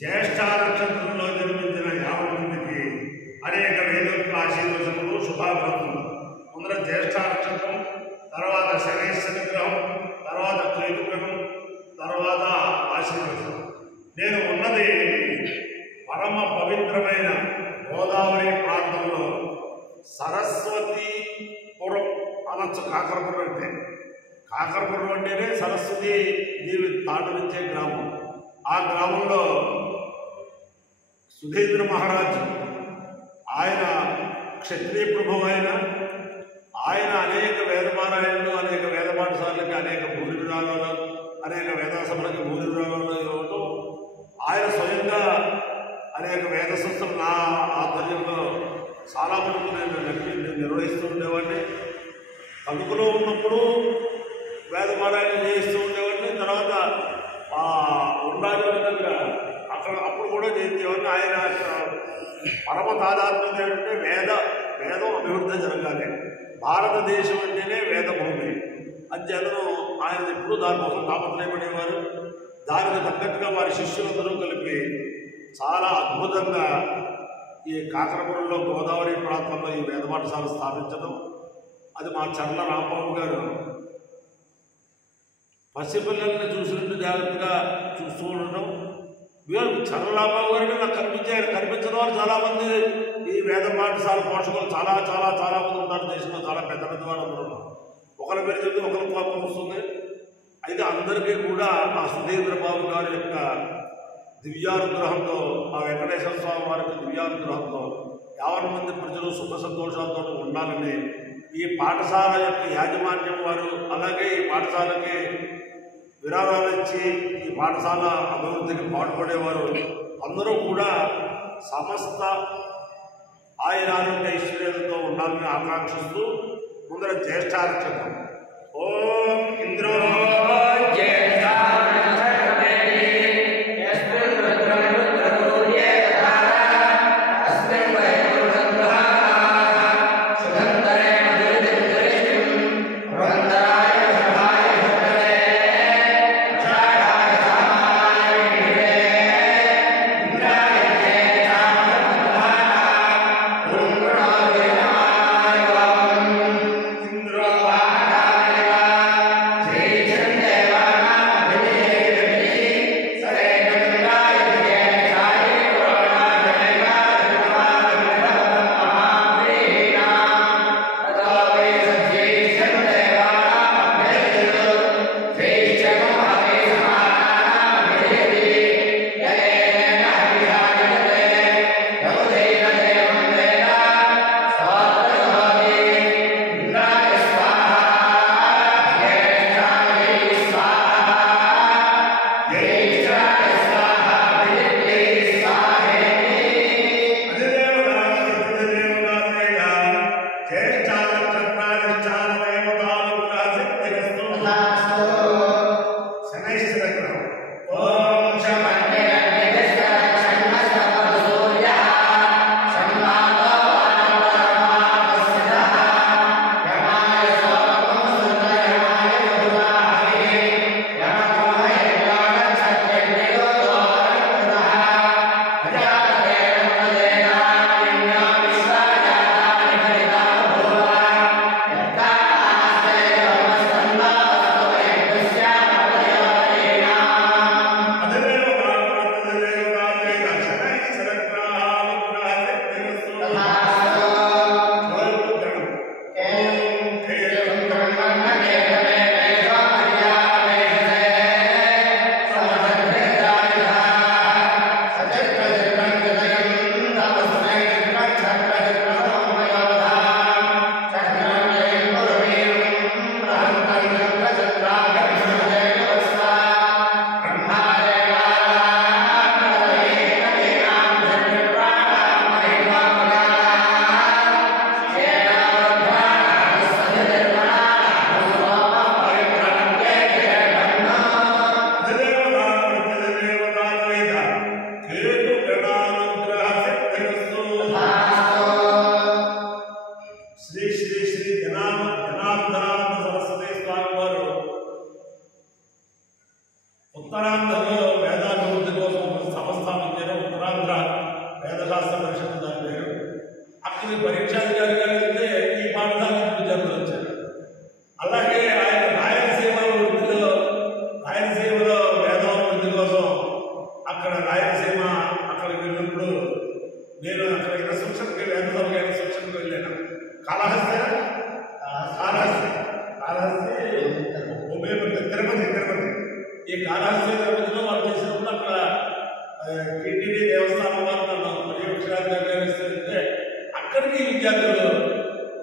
జ్యేష్ఠానక్షత్రంలో జన్మించిన 50 మందికి అనేక వేదోక్త ఆశీర్వచనములు శుభాకాంక్షలు. ముందర జ్యేష్ఠ నక్షత్రం, తర్వాత శనేశ్వర గ్రహం, తర్వాత కేతు గ్రహం, తర్వాత ఆశీర్వచనం. నేను ఉన్నది పరమ పవిత్రమైన గోదావరి ప్రాంతంలో సరస్వతీపురం అనొచ్చు. కాకరపురం అంటే కాకరపురం అంటేనే సరస్వతి దేవి తాటనించే గ్రామం. ఆ గ్రామంలో సుధీంద్ర మహారాజు ఆయన క్షత్రియ ప్రభు, ఆయన అనేక వేదపారాయణలు, అనేక వేద పాఠశాలకి, అనేక భూరి విరాళాలు, అనేక వేదాసభలకి భూరి విరాళాలు ఇవ్వటం, ఆయన స్వయంగా అనేక వేద సంస్థలు నా ఆధ్వర్యంలో చాలా మటుకు నేను నిర్వహిస్తూ ఉండేవాడిని. తణుకులో ఉన్నప్పుడు వేదపారాయణ చేయిస్తూ ఉండేవాడిని. తర్వాత ఉండాలి దగ్గర అప్పుడు కూడా చేసేవాడిని. ఆయన పరమ తాదాత్మ్యం ఏంటంటే వేదం అభివృద్ధి జరగాలి, భారతదేశం అంటేనే వేదభూమి అని జనం ఆయన ఎప్పుడూ దానికోసం తాపత్రయపడేవారు. దానికి తగ్గట్టుగా వారి శిష్యులందరూ కలిపి చాలా అద్భుతంగా ఈ కాకరపురంలో గోదావరి ప్రాంతంలో ఈ వేద పాఠశాల స్థాపించడం, అది మా చర్ల రాంబాబు గారు పసిపిల్లల్ని చూసినట్టు జాగ్రత్తగా చూస్తూ ఉండడం. చర్ల రాంబాబు గారు నాకు కనిపించిన వారు చాలామంది ఈ వేద పాఠశాల పోషకులు చాలా చాలా చాలా మంది ఉంటారు దేశంలో. చాలా పెద్ద పెద్ద వారు అందరూ ఒకరి పేరు చెప్తే ఒకరి కోపం వస్తుంది. అయితే అందరికీ కూడా ఆ సుధీంద్ర బాబు గారి యొక్క దివ్యానుగ్రహంతో, ఆ వెంకటేశ్వర స్వామి వారికి దివ్యానుగ్రహంతో 50 మంది ప్రజలు సుఖ సంతోషాలతో ఉండాలని ఈ పాఠశాల యొక్క యాజమాన్యం వారు, అలాగే ఈ పాఠశాలకి విరాళాలు ఇచ్చి ఈ పాఠశాల అభివృద్ధికి పాటుపడేవారు అందరూ కూడా సమస్త ఆయురారోగ్య ఐశ్వర్యాలతో ఉండాలని ఆకాంక్షిస్తూ ముందర జ్యేష్ఠానక్షత్రం ఓం ఇంద్రో Jai Chande శ్రీ శ్రీ శ్రీ జనార్దనానంద సరస్వతి స్వామి వారు ఉత్తరాంధ్రలో వేదాభివృద్ధి కోసం సభ స్థాపించారు. ఉత్తరాంధ్ర వేదశాస్త్ర పరిషత్తు దాని పేరు. అక్కడికి పరీక్షాధికారిగా వెళ్తే ఈ పాఠశాల నుంచి విద్యార్థులు వచ్చారు. అలాగే ఆయన రాయలసీమలో వేదాభివృద్ధి కోసం అక్కడ రాయలసీమ అక్కడికి వెళ్ళినప్పుడు నేను అక్కడ ఇన్స్ట్రక్షన్కి వేద సభకి ఇన్స్ట్రక్షన్కి వెళ్ళాను. కాళహస్తి తిరుపతి ఈ కాళహస్తి తిరుపతిలో వాళ్ళు చేసినప్పుడు అక్కడ టీటీడీ దేవస్థానం వారు నన్ను పర్యవేక్షణాధికారిగా విస్తరిస్తే అక్కడికి విద్యార్థులు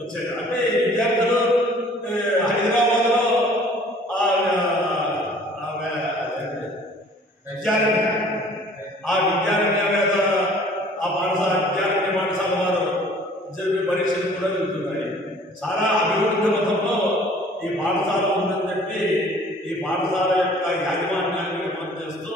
వచ్చారు. అంటే ఈ విద్యార్థులు హైదరాబాద్లో విద్యారణ్య వేద విద్యారణ్య పాఠశాల వారు జరిపే పరీక్షలు కూడా వెళ్తున్నాయి. చాలా అభివృద్ధి మతంలో ఈ పాఠశాల ఉందని చెప్పి ఈ పాఠశాల యొక్క యాజమాన్యాన్ని పనిచేస్తూ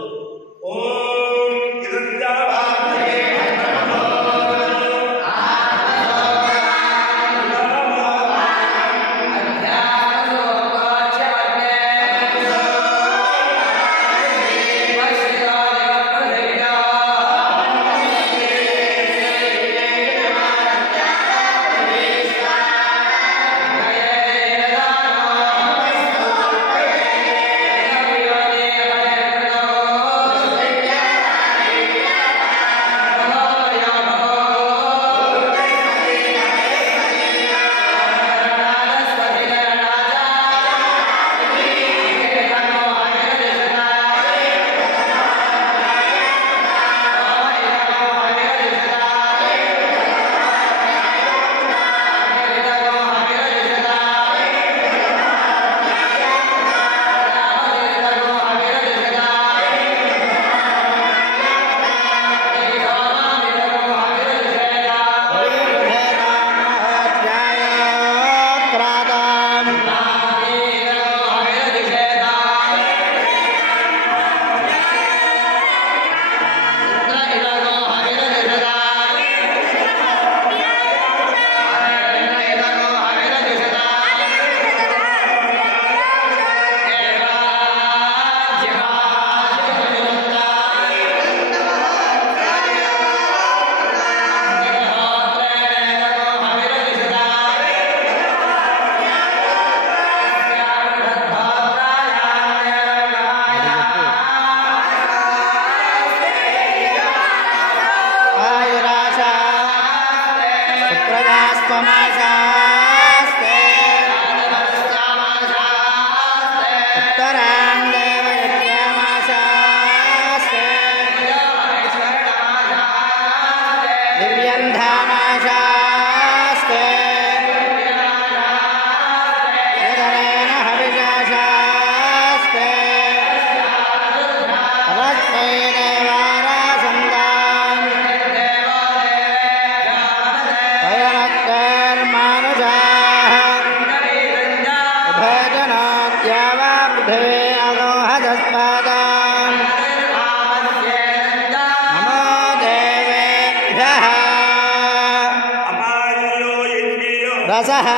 रसः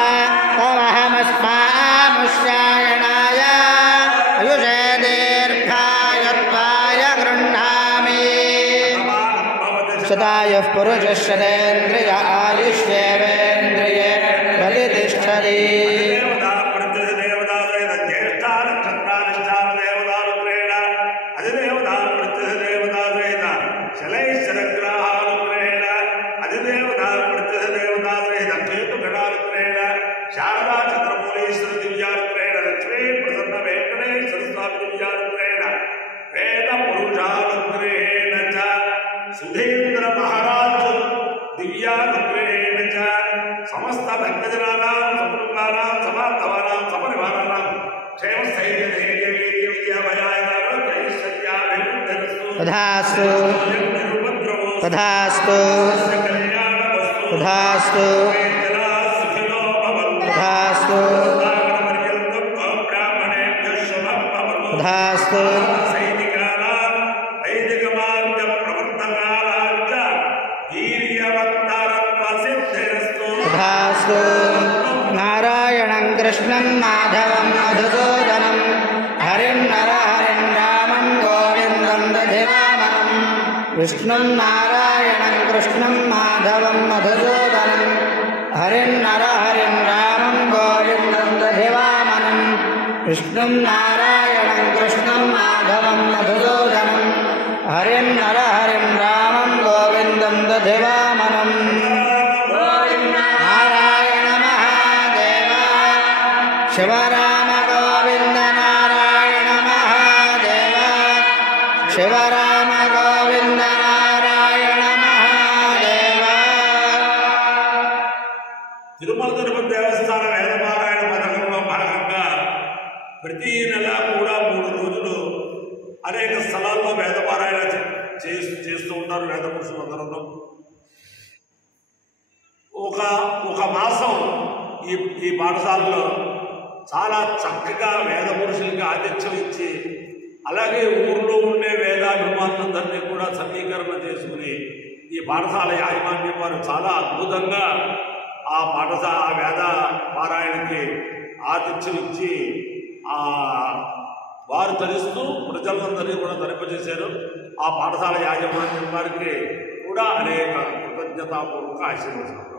तमहमस्मामुष्यायणाय आयुषे दीर्घायत्वाय गृह्णामि शतायुः पुरुषः शतेन्द्रिय आयुष्येवेन्द्रिये बलितिष्ठति शारदा चंद्रमौलीश्वर दिव्यानुग्रहेण लक्ष्मी प्रसन्न वेंकटेश्वर स्वामी दिव्यानुग्रहेण वेद पुरुषानुग्रहेण च सुधीन्द्र महाराज दिव्यानुग्रहेण च समस्त भक्तजनानां सकुटुम्बानां समार्थवानां सपरिवाराणां क्षेम स्थैर्य धैर्य वीर्य विद्याभयायैश्वर्याभिवृद्धिरस्तु तथास्तु तथास्तु तथास्तु तथास्तु तथास्तु तथास्तु कृष्णं माधवं मधुसूदनं हरिं नरहरिं रामं गोविन्दं दधिवामनं विष्णुं नारायणं कृष्णं माधवं मधुसूदनं हरिं नरहरिं रामं गोविन्दं दधिवामनं विष्णुं नारायणं कृष्णं माधवं मधुसूदनं हरिं नरहरिं रामं गोविन्दं दधिवामनं नारायण महादेव शिवराम गोविन्द नारायण महादेव शिवराम गोविन्द नारायण महादेव తిరుమల తిరుపతి దేవస్థాన వేదపారాయణ పథకంలో భాగంగా ప్రతి నెల కూడా 3 రోజులు అనేక స్థలాల్లో వేదపారాయణ చేస్తూ ఉంటారు వేద పురుషులందరూ. ఒక మాసం ఈ పాఠశాలలో చాలా చక్కగా వేద పురుషులకి ఆతిథ్యం ఇచ్చి అలాగే ఊర్లో ఉండే వేదాభిమానులందరినీ కూడా సమీకరణ చేసుకుని ఈ పాఠశాల యాజమాన్యం వారు చాలా అద్భుతంగా ఆ వేద పారాయణకి ఆతిథ్యం ఇచ్చి వారు తరిస్తూ ప్రజలందరినీ కూడా తరింపజేశారు. ఆ పాఠశాల యాజమాన్యం వారికి కూడా అనేక కృతజ్ఞతాపూర్వక ఆశీర్వచనాలు.